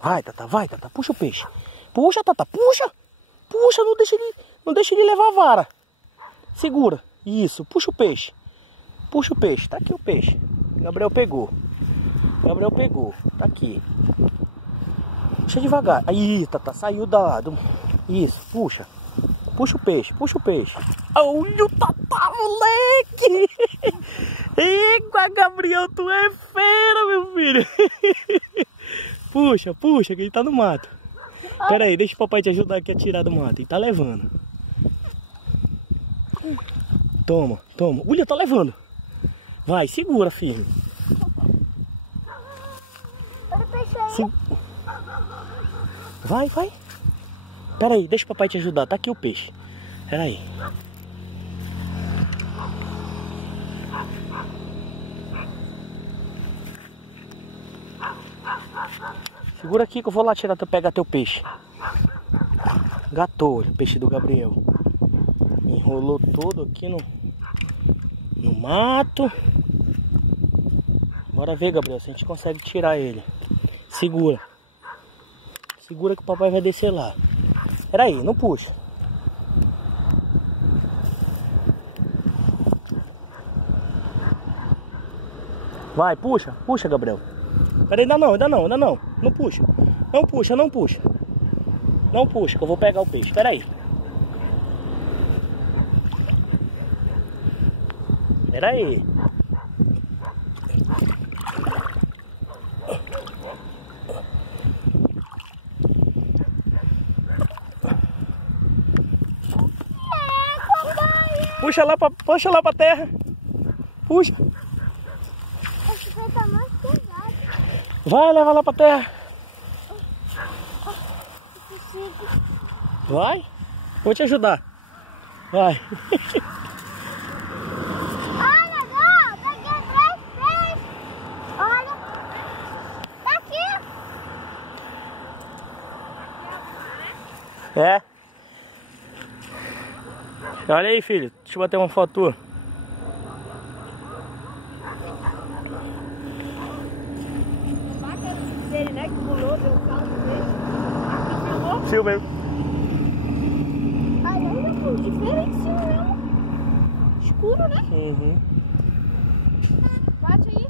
vai, Tata, puxa o peixe. Puxa, Tata, puxa. Puxa, não deixa ele levar a vara. Segura, isso, puxa o peixe. Puxa o peixe, tá aqui o peixe. Gabriel pegou, tá aqui. Puxa devagar, aí, Tata, saiu da lado. Isso, puxa. Puxa o peixe. Olha o Tata, moleque! Eita, Gabriel, tu é fera, meu filho! Puxa, que ele tá no mato. Pera aí, deixa o papai te ajudar aqui a tirar do mato. Ele tá levando. Toma. Olha, tá levando. Vai, segura, filho. Vai. Pera aí, deixa o papai te ajudar. Tá aqui o peixe. Pera aí. Segura aqui que eu vou lá pegar teu peixe. Gatou, olha, o peixe do Gabriel. Enrolou todo aqui no mato. Bora ver, Gabriel, se a gente consegue tirar ele. Segura que o papai vai descer lá. Pera aí, não puxa. Vai, puxa, Gabriel. Pera aí, ainda não. Não puxa. Não puxa, que eu vou pegar o peixe. Pera aí. Puxa lá pra terra. Puxa. Vai, leva lá pra terra. Vai. Vou te ajudar. Vai. Olha, Gó, peguei 3 peixes. Olha. Tá aqui. É. Olha aí, filho. Deixa eu bater uma foto tua. Dele, né, que pulou, deu um caldo dele. Filma aí. Olha, diferentinho mesmo. Escuro, né? Uhum. Bate aí.